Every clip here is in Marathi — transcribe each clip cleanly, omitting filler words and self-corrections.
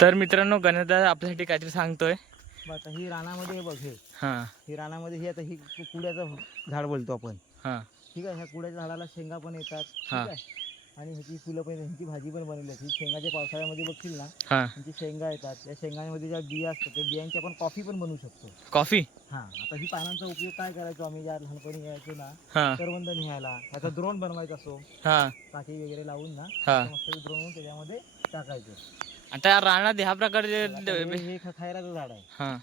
तर मित्रांनो गणेशदादा आपल्यासाठी काहीतरी सांगतोय. आता ही रानामध्ये बघ हे हा ही रानामध्ये ही आता ही कुड्याचं झाड बोलतो आपण. हा ठीक आहे. ह्या कुड्याच्या झाडाला शेंगा पण येतात. ठीक हा आहे. आणि ह्याची फुलं पण ह्याची भाजी पण बनवली जाते. ही शेंगाच्या पावसाळ्यामध्ये बघशील ना हा ह्याची शेंगा येतात. या शेंगांमध्ये ज्या बिया असतात त्या बियांची आपण कॉफी पण बनवू शकतो. कॉफी. हां आता ही पानांचा उपयोग काय करायचो आम्ही ज्या लहानपणी यायचो ना हा करवंद न्यायला ह्याचा द्रोण बनवायचा असो हा काठी वगैरे लावून ना हा. मस्त द्रोण होऊन त्याच्यामध्ये टाकायचो. आता रानात ह्या प्रकारचे आता हे खैराचं झाड आहे. हा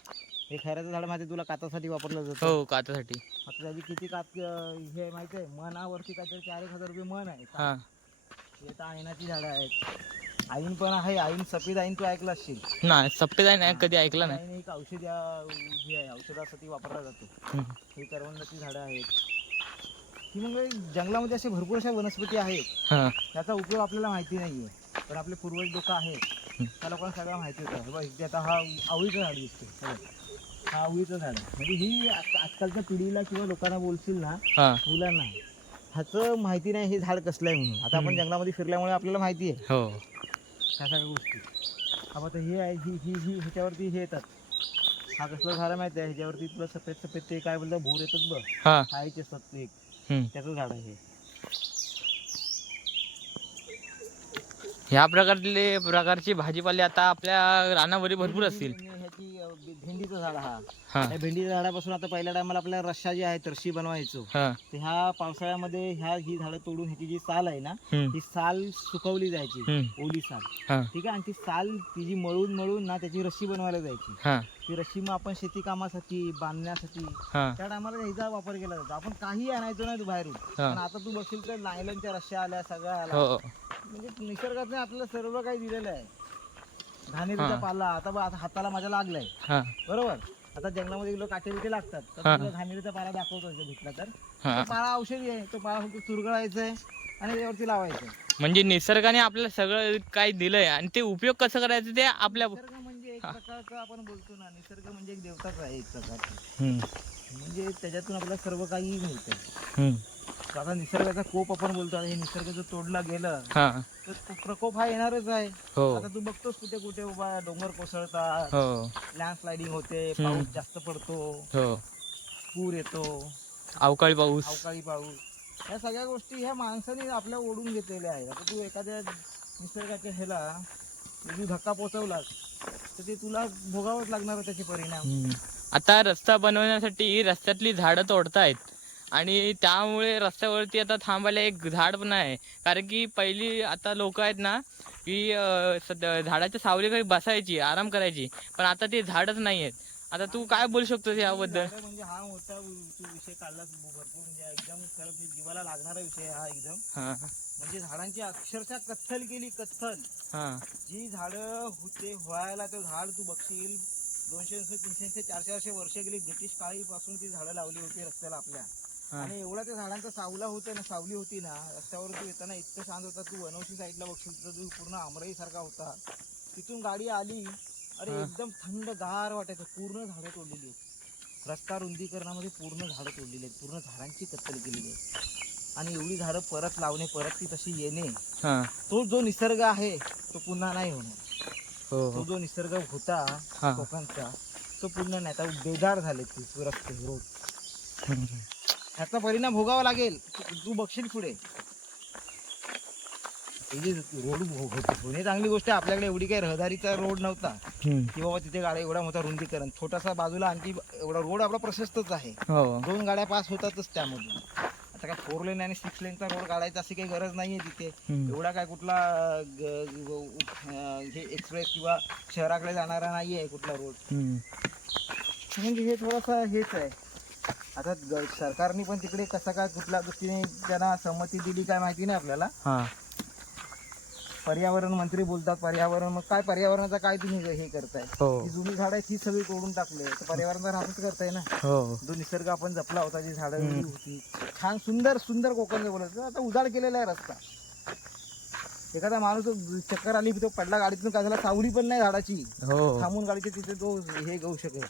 हे खैराचं झाड माहिती तुला कातासाठी वापरलं जातं. हो कातासाठी. आता त्याची किती कात हे माहिती आहे मनावरती काहीतरी 4,000 रुपये मन आहे. हा हे तर आयनाची झाडं आहेत. आईन पण आहे. आईन सफेद आईन तू ऐकलं असशील. नाही सप्पे जाय नाही कधी ऐकलं नाही. आईन एक औषध हे आहे औषधासाठी वापरला जातो. हे करवंदाची झाडं आहेत. ही मग जंगलामध्ये असे भरपूर अशा वनस्पती आहेत. हा त्याचा उपयोग आपल्याला माहिती नाहीये पण आपले पूर्वज लोक आहेत त्या लोकांना सगळं माहिती होतं. बघ इथे आता हा आवळीचं झाड दिसतो. हा आवळीचं झाड आहे. म्हणजे ही आजकालच्या पिढीला किंवा लोकांना बोलशील ना हा मुलांना ह्याचं माहिती नाही हे झाड कसलं आहे म्हणून. आता आपण जंगलामध्ये फिरल्यामुळे आपल्याला माहिती आहे हो ह्या सगळ्या गोष्टी. हा आता हे आहे ही ही ही ह्याच्यावरती हे येतात. हा कसलं झाड माहिती आहे ह्याच्यावरती तुला सफेद सफेद ते काय बोलतात भोर येतात बघ. हा खायचे असतात एक त्याचं झाड आहे हे. ह्या प्रकारची भाजीपाले आता आपल्या रानामध्ये भरपूर असतील. ह्याची भेंडीचं झाड हा हा या भेंडीच्या झाडापासून आता पहिल्या टायमाला आपल्याला रस्सा जी आहे रस्सी बनवायचो. हा तर ह्या पावसाळ्यामध्ये ही झाडं तोडून ह्याची जी साल आहे ना ही साल सुकवली जायची ओली साल. हा ठीक आहे. आणि ती साल तिची मळून मळून ना त्याची रस्सी बनवायला जायची. हा ती रस्सी मग आपण शेती कामासाठी बांधण्यासाठी हा त्या टायमाला ह्याचा वापर केला जातो. आपण काही आणायचो ना बाहेरून पण आता तू बघशील तर नायलॉनच्या रस्स्या आल्या सगळ्या आल्या. हो म्हणजे निसर्गाने आपल्याला सर्व काही दिलेलं आहे. घाणेरीचा पाला आता बघ आता हाताला माझ्या लागलाय हा बरोबर. आता जंगलामध्ये गेलो काटे बिटे लागतात तर तुला घाणेरीचा पाला दाखवतो भेटला तर तो पाला औषधी आहे. तो पाला फक्त चुरगळायचा आहे आणि त्यावरती लावायचं. म्हणजे निसर्गाने आपल्याला सगळं काही दिलंय आणि ते उपयोग कसं करायचं ते आपल्या. निसर्ग म्हणजे एक प्रकारचा आपण बोलतो ना निसर्ग म्हणजे एक देवताच आहे एक प्रकारचा. म्हणजे त्याच्यातून आपल्याला सर्व काही मिळतं. आता निसर्गाचा कोप आपण बोलतो हे निसर्ग जर तोडला गेलं तर प्रकोप हा येणारच आहे. आता तू बघतोस कुठे कुठे उभा डोंगर कोसळतात लँडस्लायडिंग होते पाऊस जास्त पडतो पूर येतो अवकाळी पाऊस ह्या सगळ्या गोष्टी ह्या माणसाने आपल्या ओढून घेतलेल्या आहेत. आता तू एखाद्या निसर्गाच्या ह्याला तू धक्का पोचवलास तर ते तुला भोगावंच लागणार त्याचे परिणाम. आता रस्ता बनवण्यासाठी रस्त्यातली झाडं तोडतायत आणि त्यामुळे रस्त्यावरती आता थांबायला एक झाड पण आहे. कारण की पहिली आता लोक आहेत ना की झाडाच्या सावलीखाली बसायची आराम करायची पण आता ते झाडच नाही आहेत. आता तू काय बोलू शकतोस याबद्दल. म्हणजे हा मोठा तू विषय काढलास भरपूर म्हणजे एकदम खरं जीवाला लागणारा विषय हा एकदम. म्हणजे झाडांची अक्षरशः कत्तल केली कत्तल. जी झाडं होते व्हायला ते झाड तू बघशील 200 300 400 वर्ष गेली ब्रिटिश काळी पासून ती झाडं लावली होती रस्त्याला आपल्या. आणि एवढा त्या झाडांचा सावली होती ना रस्त्यावर तू येताना इतकं शांत होता. तू वनौषी साईडला बघशील तर तू पूर्ण आमराई सारखा होता. तिथून गाडी आली अरे एकदम थंड गार वाटायचं. पूर्ण झाडं तोडलेली आहेत. रस्ता रुंदीकरणामध्ये पूर्ण झाडं तोडलेली आहेत. पूर्ण झाडांची कत्तल केलेली आहे. आणि एवढी झाडं परत लावणे परत ती तशी येणे तो जो निसर्ग आहे तो पुन्हा नाही होणार. तो जो निसर्ग होता कोकणचा तो पुन्हा नाही. आता बेदार झाले ते रस्ते रोड. ह्याचा परिणाम भोगावा लागेल. तू बघशील पुढे रोड होणे चांगली गोष्ट आहे. आपल्याकडे एवढी काही रहदारीचा रोड नव्हता की बाबा तिथे गाड्या एवढा मोठा रुंदीकरण. छोटासा बाजूला आणखी एवढा रोड आपला प्रशस्तच आहे. 2 गाड्या पास होतातच त्यामधून. आता काय 4 लेन आणि 6 लेनचा रोड काढायचा अशी काही गरज नाहीये तिथे. एवढा काय कुठला हे एक्सप्रेस किंवा शहराकडे जाणारा नाहीये कुठला रोड. म्हणजे हे थोडासा हेच आहे. आता सरकारने पण तिकडे कसं काय कुठल्या दृष्टीने त्यांना संमती दिली काय माहिती नाही आपल्याला. पर्यावरण मंत्री बोलतात पर्यावरण मग काय पर्यावरणाचा काय तुम्ही हे करताय. ही जुनी झाड आहे ती सगळी तोडून टाकले तर पर्यावरणाचा ऱ्हासच करताय ना. जो निसर्ग आपण जपला होता जी झाडं होती छान सुंदर सुंदर कोकण बोलायचं आता उजाड केलेला आहे रस्ता. एखादा माणूस चक्कर आली तो पडला गाडीतून काय झाला सावली पण नाही झाडाची थांबून गाडीचे तिथे तो हे घेऊ शकेल.